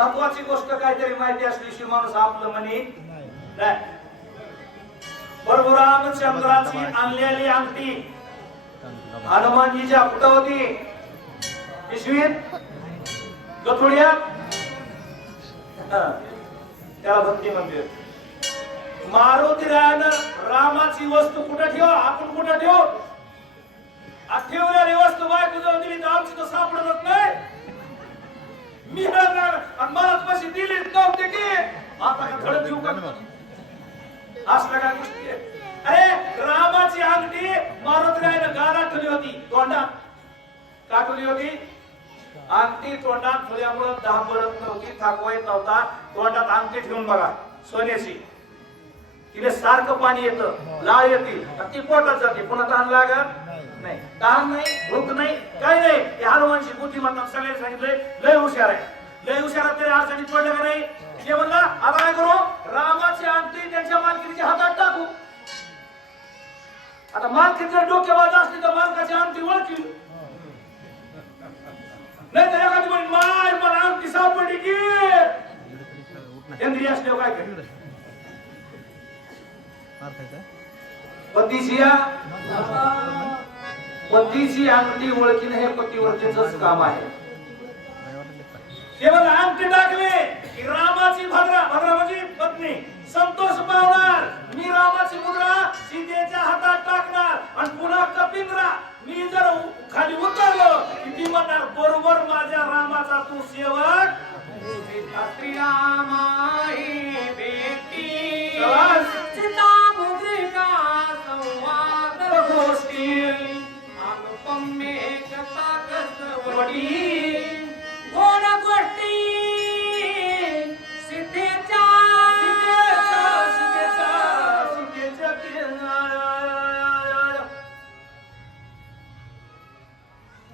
महत्वाची गोष्ट काहीतरी माहिती असल्याशिवाय माणूस आपलं म्हणे नाही. बरोबर रामचंद्राची आणलेली अंगठी. हनुमानजीच्या कुठं होती पिशवीत? गथुड्यात. त्याला भक्ती मंदिर मारुती रायानं रामाची वस्तू कुठं ठेव? आपण कुठं ठेव? ठेवलेली वस्तू बायको जाऊन दिली तर आमची तर सापडतच नाही. ठेवल्यामुळं दहा पडत नव्हती थाकवा येत नव्हता. तोंडात अंगठी ठेवून बघा सोन्याची तिने सारखं पाणी येतं लाळ येते आणि ती पोटात जाते. पुन्हा तहान लागत नाही. तहान नाही भूक नाही काही नाही. हे हनुमानची बुद्धिमत्ता सगळ्यांनी सांगितलंय लय हुशार आहे. लय हुशार तरी अडचणीत पडलं का नाही? ते म्हणला आता काय करू? रामाची अंगठी त्यांच्या मालकीच्या हातात टाकू. आता मालकी जर डोक्याबाज असली तर मालकाची अंगठी ओळखी. नाही तर एखादी म्हणे माय की. इंद्रिय असल्यावर काय पतीची या. पतीची अंगठी ओळखीने हे पतिव्रतेच काम आहे. केवळ अंगठी टाकले की रामाची भद्रा भद्रा म्हणजे पत्नी. संतोष पावणार. मी रामाची मुद्रा सीतेच्या हातात टाकणार. आणि पुन्हा कपिंद्रा. मी जर खाली उतरलो की ती म्हणणार बरोबर माझ्या रामाचा तू सेवक श्रीरामाई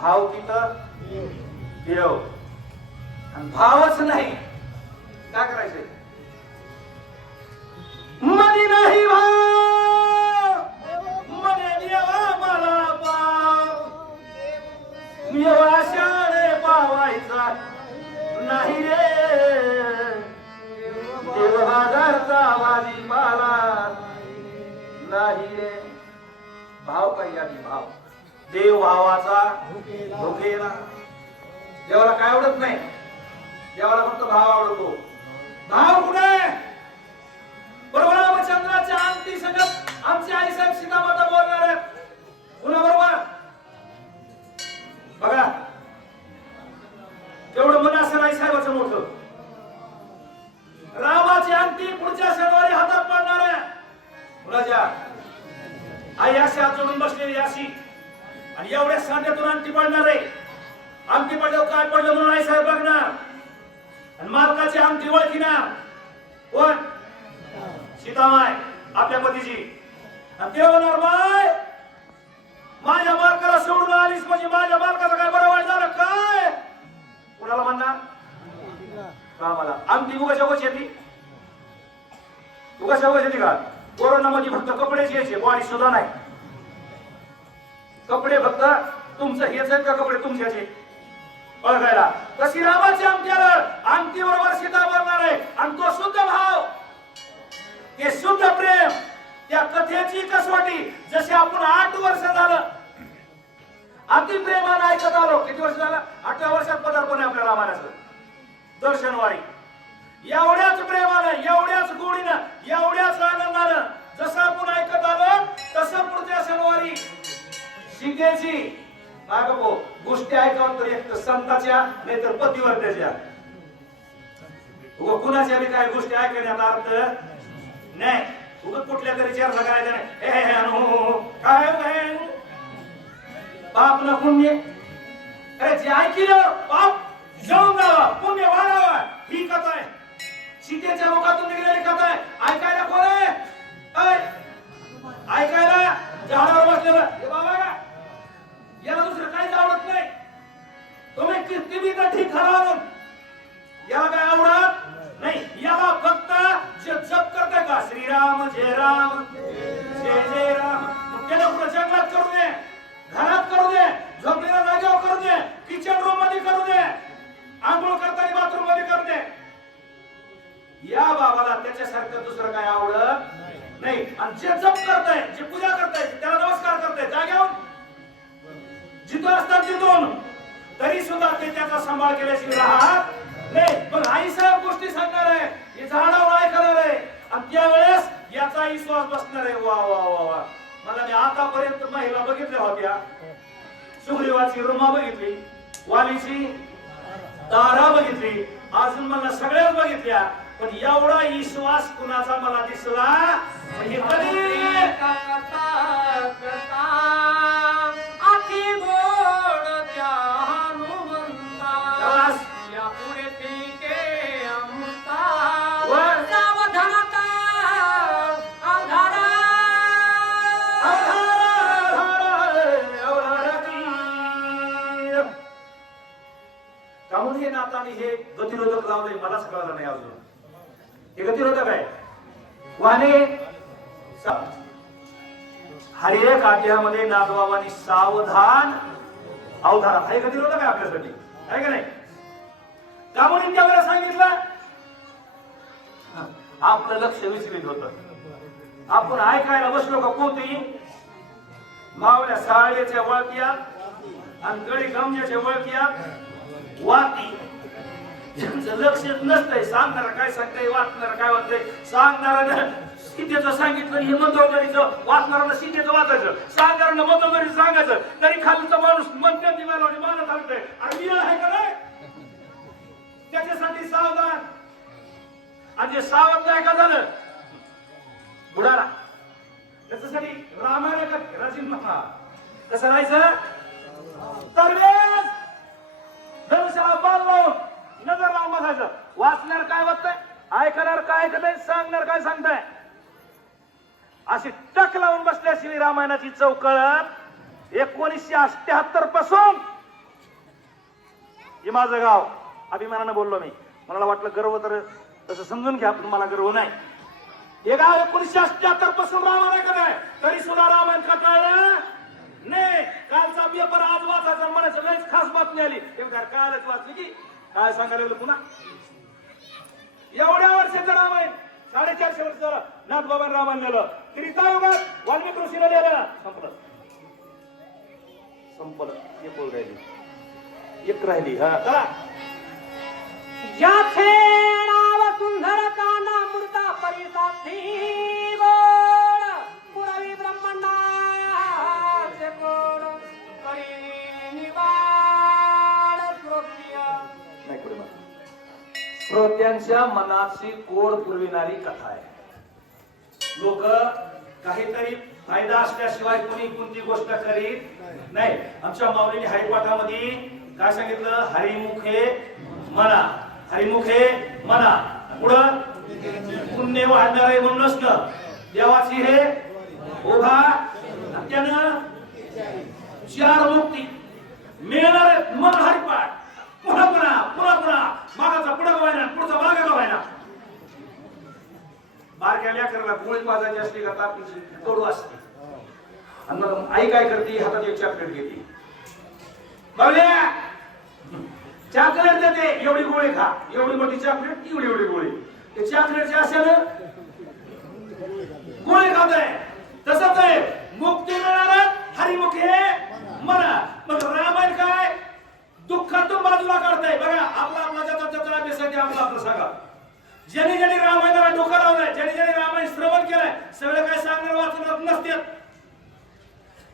भाव तिथं देव आणि भावच नाही. काय करायचंय? मनी नाही भाव. मने देवा मला पाव. देवाशाने पावायचा नाही रे. देव हजारचा माझी माला नाही रे. भाव काही आधी भाव. देव भावाचा भुकेला देवाला काय आवडत नाही? देवाला फक्त भाव आवडतो. भाव कुठे? बरोबर रामचंद्राच्या अंती संगत आमची आई साहेब सीतामाता बोलणार आहेत. पुन्हा बरोबर बघा. तेवढं मन असेल आई साहेबाचं मोठं. रामाची अंती पुढच्या शनिवारी हातात पडणार आहे. मुलाच्या. आई अशी आज जोडून बसलेली अशी. आणि एवढ्या सांध्यातून अंती पडणार आहे. आमटी पडल्यावर काय पडलं म्हणून आई साहेब बघणार. आणि मालकाची अंती ना कोण? सीतामाय आपल्या पतीची. आणि ते म्हणणार माझ्या मालकाला सोडून आलीस म्हणजे माझ्या मालकाचं काय बरं वाईट झालं? काय? कुणाला म्हणणार? कामाला आमटी उगाच्या उगाच येते. उगाच्या उगाच येते का? कोरोनामध्ये म्हणजे फक्त कपडेच घ्यायचे बॉडी सुद्धा नाही. कपडे फक्त तुमचं हेच आहेत का कपडे तुमच्याचे? ओळखायला तशी रामाची आमच्या अंगठी बरोबर सीता बोलणार आहे. आणि तो शुद्ध भाव ते शुद्ध प्रेम त्या कथेची कसोटी जशी आपण आठ वर्ष झालं अतिप्रेमानं ऐकत आलो. किती वर्ष झालं? आठव्या वर्षात पदार्पण आहे आपल्या रामायणाचं दर्शनवारी एवढ्याच प्रेमानं एवढ्याच गोडीनं एवढ्याच आनंदानं जसं आपण ऐकत आलो तसं पुढचं शिकेची काय बाबू गोष्टी ऐकावं तर एक तर संताच्या नाही तर पतिवर्त्याच्या उगा कुणाच्या बी काय गोष्टी ऐकण्यात अर्थ नाही. उगत कुठल्या तरी चर्चा करायच्या नाही काय हो, पाप हो? ना पुण्य. अरे जे ऐकिलं पाप जाऊन जावा पुण्य वाढावा. ही कथा आहे. सीतेच्या मुखातून निघलेली कथा आहे. ऐकायला कोण आहे? ऐकायला झाडावर बसलेलं. बाबा तुम्ही किती बी तर ठीक खरा काय आवडत? नाही याला फक्त ते सांभाळ केल्याशिवाय राहत नाही पण आई साहेब गोष्टी सांगणार आहे. हे झाडावर ऐकणार आहे आणि त्यावेळेस याचा विश्वास बसणार आहे. वा वा वा वा. मला मी आतापर्यंत महिला बघितल्या होत्या. सुग्रीवाची रुमा बघितली. वालीची तारा बघितली. अजून मला सगळ्याच बघितल्या. पण एवढा विश्वास कुणाचा मला दिसला? हे कधी? वाणे सा- हरिये काट्यामध्ये नागबाबांनी सावधान अवधान. हे होतं का आपल्यासाठी. आहे का नाही? का त्यामुळे त्यावेळेला सांगितलं आपलं लक्ष विचलित होत. आपण ऐकायला बसलो का कोणती? मावळ्या साळ्याच्या वळक्यात आणि गडी गमण्याच्या वळक्यात वाती. ज्यांचं लक्ष नसतंय. सांगणारा काय सांगताय वाचणारा काय वाचतंय? सांगणारा सीतेचं सांगितलं हे मंदोदरीचं वाचणाऱ्यानं सीतेचं वाचायचं. सांगणाऱ्यानं मंदोदरीचं सांगायचं. तरी खालचा माणूस म्हणते दिवाला मानत सांगतोय आणि मी आहे का नाही? त्याच्यासाठी सावधान. आणि जे सावध नाही का झालं? बुडाला. त्याच्यासाठी रामायण राजीव महा कसं राहायचं? तरवेज धनुष्याला बाल लावून नजर लावून बसायचं. वाचणार काय वाचतंय ऐकणार काय ऐकतंय सांगणार काय सांगताय? अशी टक लावून बसल्याशिवाय रामायणाची चौकळत एकोणीसशे अठ्याहत्तरपासून. हे माझं गाव. अभिमानानं बोललो मी. मला वाटलं गर्व तर तसं समजून घ्या पण मला गर्व नाही. हे गाव एकोणीसशे अठ्याहत्तरपासून रामायण आहे. तरी सुद्धा रामायण का कळलं? नाही. कालचा पेपर आज वाचायचा आणि म्हणायचं लयच खास बातमी आली. ते म्हणतात, कालच वाचली की काय सांगायला लागलं पुन्हा? एवढ्या वर्षाचं रामायण साडेचारशे वर्ष नाथ बाबा राम आणलेलं त्रितायुगात वाल्मिक ऋषीला लिहिलं संपलं. संपलं. एक बोल राहिली. एक राहिली हा. चला. या नाव सुंदर त्यांच्या मनाची कोड पुरविणारी कथा आहे. लोक काहीतरी फायदा असल्याशिवाय कोणी कोणती गोष्ट करीत नाही. आमच्या माऊलीने हरिपाठामध्ये काय सांगितलं? हरिमुखे मना. हरिमुखे मना. पुढं? पुण्य वाढणार आहे म्हणूनच न देवाची हे उभा त्यानं चार मुक्ती. मिळणार आहेत मग हरिपाठ पुन्हा पुन्हा पुन्हा पुन्हा मागाचा पुढं गवायना पुढचा मागा गवायना बारक्या लेकराला करायची असली करता तापीची कडू असते आणि मग आई काय करते? हातात एक चॉकलेट घेते. बावल्या चॉकलेट देते. एवढी गोळी खा. एवढी मोठी चॉकलेट एवढी एवढी गोळी. ते चॉकलेटचे असेल गोळी खात आहे तसंच आहे. मुक्ती मिळणार हरिमुखे मना मग रामायण काय? दुःखातून बाजूला काढताय. बघा आपला आपला जाता त्याचा अभ्यासाठी आपला आपला सांगा. ज्याने ज्याने रामायणाला डोकं लावलंय ज्याने ज्याने रामायण श्रवण केलंय सगळं काय सांगणार वाचणार नसतात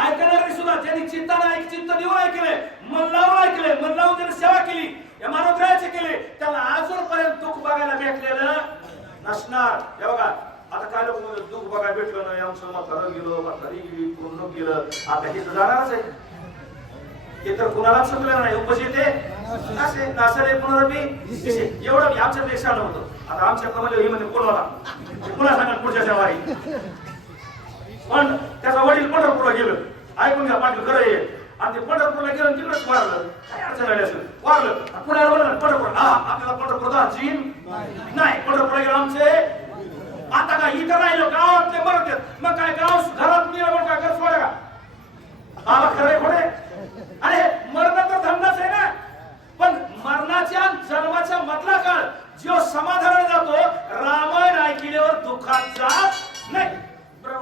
ऐकणारे सुद्धा ज्यांनी चिंता ऐक चिंता देऊन ऐकलंय मन लावून ऐकलंय मन लावून त्याने सेवा केली या मानवग्रहाचे केले त्याला आजवरपर्यंत दुःख बघायला भेटलेलं नसणार. हे बघा आता काय लोक दुःख बघायला भेटलं नाही आमचं म्हातारं गेलो म्हातारी गेली पूर्ण गेलं आता हे तर जाणारच आहे. ते तर कुणाला चुकलं नाही उपज येते असे नासरे पुनरपी एवढं आमच्या पेक्षा नव्हतं. आता आमच्या कमल हे म्हणजे कोणाला पुन्हा सांगा पुढच्या शनिवारी. पण त्याचा वडील पंढरपूरला गेलं. ऐकून घ्या पाटील खरं आहे. आणि ते पंढरपूरला गेलं तिकडेच वारलं. काय अडचण आली असेल? वारलं. आणि पुण्याला म्हणलं पंढरपूर. हा आपल्याला पंढरपूर जायची नाही. पंढरपूरला गेलं आमचे. आता काय इथं राहिलो गावातले मरत मग काय गाव घरात मी काय घर सोडा का? बाबा खरं